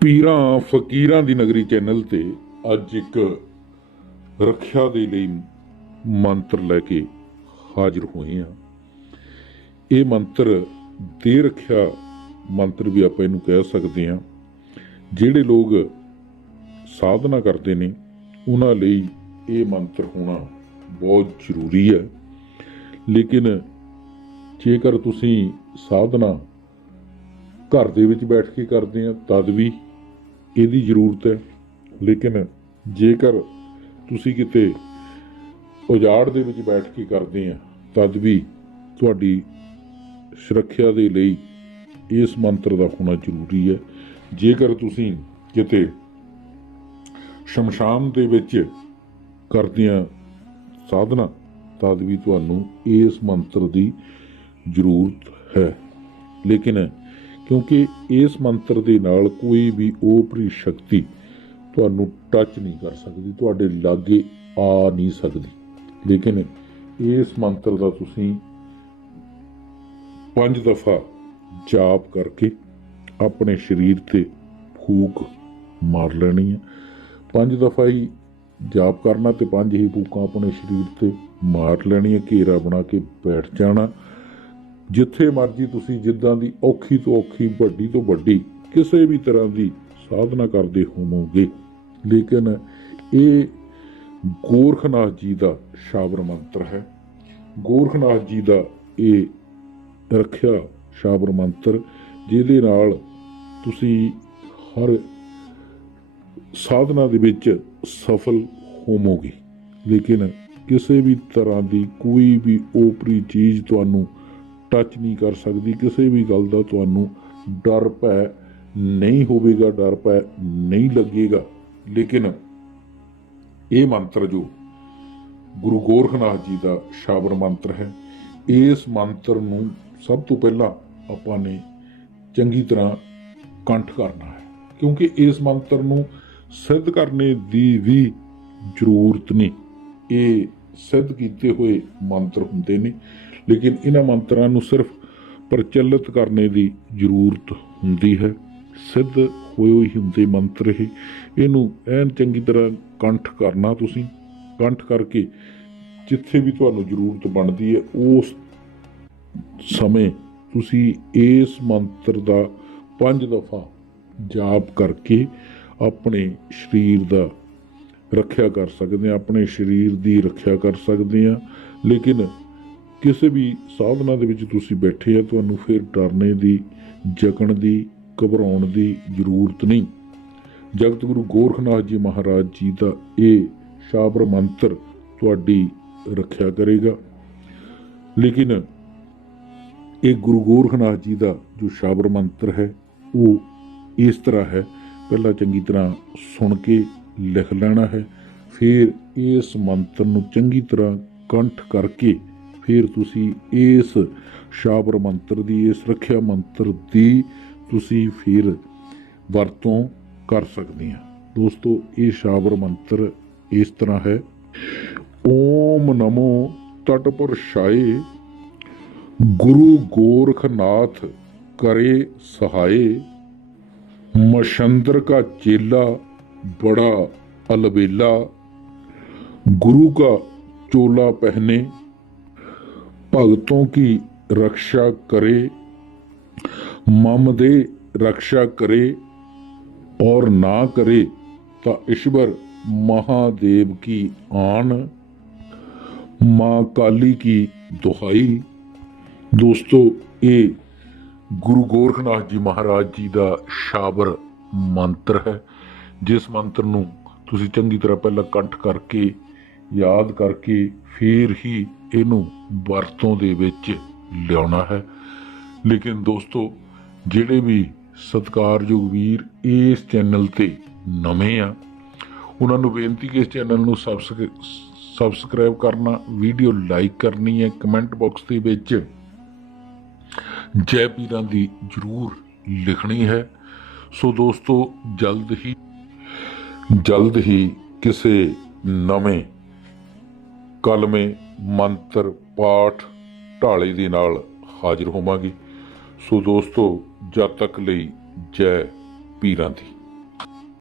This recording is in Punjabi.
ਪੀਰਾਂ ਫਕੀਰਾਂ ਦੀ ਨਗਰੀ ਚੈਨਲ ਤੇ ਅੱਜ ਇੱਕ ਰੱਖਿਆ ਦੇ ਲਈ ਮੰਤਰ ਲੈ ਕੇ ਹਾਜ਼ਰ ਹੋਏ ਹਾਂ। ਇਹ ਮੰਤਰ ਦੇ ਰੱਖਿਆ ਮੰਤਰ ਵੀ ਆਪਾਂ ਇਹਨੂੰ ਕਹਿ ਸਕਦੇ ਹਾਂ। ਜਿਹੜੇ ਲੋਕ ਸਾਧਨਾ ਕਰਦੇ ਨੇ, ਉਹਨਾਂ ਲਈ ਇਹ ਮੰਤਰ ਹੋਣਾ ਬਹੁਤ ਜ਼ਰੂਰੀ ਹੈ। ਲੇਕਿਨ ਜੇਕਰ ਤੁਸੀਂ ਸਾਧਨਾ ਘਰ ਦੇ ਵਿੱਚ ਬੈਠ ਕੇ ਕਰਦੇ ਆ, ਤਦ ਵੀ ਇਹਦੀ ਜ਼ਰੂਰਤ ਹੈ। ਲੇਕਿਨ ਜੇਕਰ ਤੁਸੀਂ ਕਿਤੇ ਉਜਾੜ ਦੇ ਵਿੱਚ ਬੈਠ ਕੇ ਕਰਦੇ ਆ, ਤਦ ਵੀ ਤੁਹਾਡੀ ਸੁਰੱਖਿਆ ਦੇ ਲਈ ਇਸ ਮੰਤਰ ਦਾ ਹੋਣਾ ਜ਼ਰੂਰੀ ਹੈ। ਜੇਕਰ ਤੁਸੀਂ ਕਿਤੇ ਸ਼ਮਸ਼ਾਨ ਦੇ ਵਿੱਚ ਕਰਦੇ ਆ ਸਾਧਨਾ, ਤਦ ਵੀ ਤੁਹਾਨੂੰ ਇਸ ਮੰਤਰ ਦੀ ਜ਼ਰੂਰਤ ਹੈ। ਲੇਕਿਨ ਕਿਉਂਕਿ ਇਸ ਮੰਤਰ ਦੇ ਨਾਲ ਕੋਈ ਵੀ ਓਪਰੀ ਸ਼ਕਤੀ ਤੁਹਾਨੂੰ ਟੱਚ ਨਹੀਂ ਕਰ ਸਕਦੀ, ਤੁਹਾਡੇ ਲਾਗੇ ਆ ਨਹੀਂ ਸਕਦੀ। ਲੇਕਿਨ ਇਸ ਮੰਤਰ ਦਾ ਤੁਸੀਂ ਪੰਜ ਦਫਾ ਜਾਪ ਕਰਕੇ ਆਪਣੇ ਸਰੀਰ ਤੇ ਫੂਕ ਮਾਰ ਲੈਣੀ ਹੈ ਪੰਜ ਦਫਾ ਹੀ ਜਾਪ ਕਰਨਾ ਤੇ ਪੰਜ ਹੀ ਫੂਕਾਂ ਆਪਣੇ ਸਰੀਰ ਤੇ ਮਾਰ ਲੈਣੀਆਂ ਘੇਰਾ ਬਣਾ ਕੇ ਬੈਠ ਜਾਣਾ। ਜਿੱਥੇ ਮਰਜ਼ੀ ਤੁਸੀਂ ਜਿੱਦਾਂ ਦੀ ਔਖੀ ਤੋਂ ਔਖੀ, ਵੱਡੀ ਤੋਂ ਵੱਡੀ ਕਿਸੇ ਵੀ ਤਰ੍ਹਾਂ ਦੀ ਸਾਧਨਾ ਕਰਦੇ ਹੋਵੋਗੇ। ਲੇਕਿਨ ਇਹ ਗੋਰਖਨਾਥ ਜੀ ਦਾ ਸ਼ਾਬਰ ਮੰਤਰ ਹੈ। ਗੋਰਖਨਾਥ ਜੀ ਦਾ ਇਹ ਰੱਖਿਆ ਸ਼ਾਬਰ ਮੰਤਰ, ਜਿਹਦੇ ਨਾਲ ਤੁਸੀਂ ਹਰ ਸਾਧਨਾ ਦੇ ਵਿੱਚ ਸਫਲ ਹੋਵੋਗੇ। ਲੇਕਿਨ ਕਿਸੇ ਵੀ ਤਰ੍ਹਾਂ ਦੀ ਕੋਈ ਵੀ ਓਪਰੀ ਚੀਜ਼ ਤੁਹਾਨੂੰ ਟੱਚ ਨਹੀਂ ਕਰ ਸਕਦੀ, ਕਿਸੇ ਵੀ ਗੱਲ ਦਾ ਤੁਹਾਨੂੰ ਡਰ ਭੈ ਨਹੀਂ ਹੋਵੇਗਾ ਡਰ ਭੈ ਨਹੀਂ ਲੱਗੇਗਾ। ਲੇਕਿਨ ਇਹ ਮੰਤਰ ਜੋ ਗੁਰੂ ਗੋਰਖਨਾਥ ਜੀ ਦਾ ਸ਼ਾਬਰ ਮੰਤਰ ਹੈ, ਇਸ ਮੰਤਰ ਨੂੰ ਸਭ ਤੋਂ ਪਹਿਲਾਂ ਆਪਾਂ ਨੇ ਚੰਗੀ ਤਰ੍ਹਾਂ ਕੰਠ ਕਰਨਾ ਹੈ। ਕਿਉਂਕਿ ਇਸ ਮੰਤਰ ਨੂੰ ਸਿੱਧ ਕਰਨੇ ਦੀ ਵੀ ਜ਼ਰੂਰਤ ਨਹੀਂ। ਇਹ ਸਿੱਧ ਕੀਤੇ ਹੋਏ ਮੰਤਰ ਹੁੰਦੇ ਨੇ। ਲੇਕਿਨ ਇਹਨਾਂ ਮੰਤਰਾਂ ਨੂੰ ਸਿਰਫ ਪ੍ਰਚਲਿਤ ਕਰਨੇ ਦੀ ਜ਼ਰੂਰਤ ਹੁੰਦੀ ਹੈ। ਸਿੱਧ ਹੋਏ ਹੀ ਹੁੰਦੇ ਮੰਤਰ ਇਹ। ਇਹਨੂੰ ਐਨ ਚੰਗੀ ਤਰ੍ਹਾਂ ਕੰਠ ਕਰਨਾ ਤੁਸੀਂ। ਕੰਠ ਕਰਕੇ ਜਿੱਥੇ ਵੀ ਤੁਹਾਨੂੰ ਜ਼ਰੂਰਤ ਬਣਦੀ ਹੈ, ਉਸ ਸਮੇਂ ਤੁਸੀਂ ਇਸ ਮੰਤਰ ਦਾ ਪੰਜ ਦਫਾ ਜਾਪ ਕਰਕੇ ਆਪਣੇ ਸਰੀਰ ਦਾ ਰੱਖਿਆ ਕਰ ਸਕਦੇ ਆ ਆਪਣੇ ਸਰੀਰ ਦੀ ਰੱਖਿਆ ਕਰ ਸਕਦੇ ਆ ਲੇਕਿਨ ਕਿਸੇ ਵੀ ਸਾਧਨਾ ਦੇ ਵਿੱਚ ਤੁਸੀਂ ਬੈਠੇ ਆ, ਤੁਹਾਨੂੰ ਫਿਰ ਡਰਨੇ ਦੀ ਜਕਣ ਦੀ, ਘਬਰਾਉਣ ਦੀ ਜ਼ਰੂਰਤ ਨਹੀਂ। ਜਗਤ ਗੁਰੂ ਗੋਰਖਨਾਥ ਜੀ ਮਹਾਰਾਜ ਜੀ ਦਾ ਇਹ ਸ਼ਾਬਰ ਮੰਤਰ ਤੁਹਾਡੀ ਰੱਖਿਆ ਕਰੇਗਾ। ਲੇਕਿਨ ਇਹ ਗੁਰੂ ਗੋਰਖਨਾਥ ਜੀ ਦਾ ਜੋ ਸ਼ਾਬਰ ਮੰਤਰ ਹੈ, ਉਹ ਇਸ ਤਰ੍ਹਾਂ ਹੈ, ਪਹਿਲਾਂ ਚੰਗੀ ਤਰ੍ਹਾਂ ਸੁਣ ਕੇ ਲਿਖ ਲੈਣਾ ਹੈ, ਫਿਰ ਇਸ ਮੰਤਰ ਨੂੰ ਚੰਗੀ ਤਰ੍ਹਾਂ ਕੰਠ ਕਰਕੇ ਫਿਰ ਤੁਸੀਂ ਇਸ ਸ਼ਾਬਰ ਮੰਤਰ ਦੀ, ਇਸ ਰੱਖਿਆ ਮੰਤਰ ਦੀ ਤੁਸੀਂ ਫਿਰ ਵਰਤੋਂ ਕਰ ਸਕਦੇ ਆ ਦੋਸਤੋ, ਇਹ ਸ਼ਾਬਰ ਮੰਤਰ ਇਸ ਤਰ੍ਹਾਂ ਹੈ। ਓਮ ਨਮੋ ਤਟਪੁਰ ਸ਼ਾਏ ਗੁਰੂ ਗੋਰਖਨਾਥ ਕਰੇ ਸਹਾਏ, ਮਸ਼ੰਦਰ ਕਾ ਚੇਲਾ ਬੜਾ ਅਲਬੇਲਾ, ਗੁਰੂ ਕਾ ਚੋਲਾ ਪਹਿਨੇ भगतों की रक्षा करे मम दे रक्षा करे और ना करे ता ईश्वर महादेव की आन माँ काली की दुहाई दोस्तों ये ਗੁਰੂ ਗੋਰਖਨਾਥ ਜੀ ਮਹਾਰਾਜ ਜੀ ਦਾ ਸ਼ਾਬਰ ਮੰਤਰ ਹੈ ਜਿਸ ਮੰਤਰ ਨੂੰ ਤੁਸੀਂ ਚੰਗੀ ਤਰ੍ਹਾਂ ਪਹਿਲਾਂ ਕੰਠ ਕਰਕੇ ਯਾਦ ਕਰਕੇ ਫਿਰ ਹੀ ਇਹਨੂੰ ਵਰਤੋਂ ਦੇ ਵਿੱਚ ਲਿਆਉਣਾ ਹੈ। ਲੇਕਿਨ ਦੋਸਤੋ, ਜਿਹੜੇ ਵੀ ਸਤਿਕਾਰਯੋਗ ਵੀਰ ਇਸ ਚੈਨਲ ਤੇ ਨਵੇਂ ਆ, ਉਹਨਾਂ ਨੂੰ ਬੇਨਤੀ ਕਿ ਇਸ ਚੈਨਲ ਨੂੰ ਸਬਸਕ੍ਰਾਈਬ ਕਰਨਾ, ਵੀਡੀਓ ਲਾਈਕ ਕਰਨੀ ਹੈ, ਕਮੈਂਟ ਬਾਕਸ ਦੇ ਵਿੱਚ ਜੈ ਪੀਰਾਂ ਦੀ ਜ਼ਰੂਰ ਲਿਖਣੀ ਹੈ। ਸੋ ਦੋਸਤੋ, ਜਲਦ ਹੀ ਜਲਦ ਹੀ ਕਿਸੇ ਨਵੇਂ ਕਲਮੇ ਮੰਤਰ ਪਾਠ ਢਾਲੇ ਦੇ ਨਾਲ ਹਾਜ਼ਰ ਹੋਵਾਂਗੇ। ਸੋ ਦੋਸਤੋ, ਜਦ ਤੱਕ ਲਈ ਜੈ ਪੀਰਾਂ ਦੀ।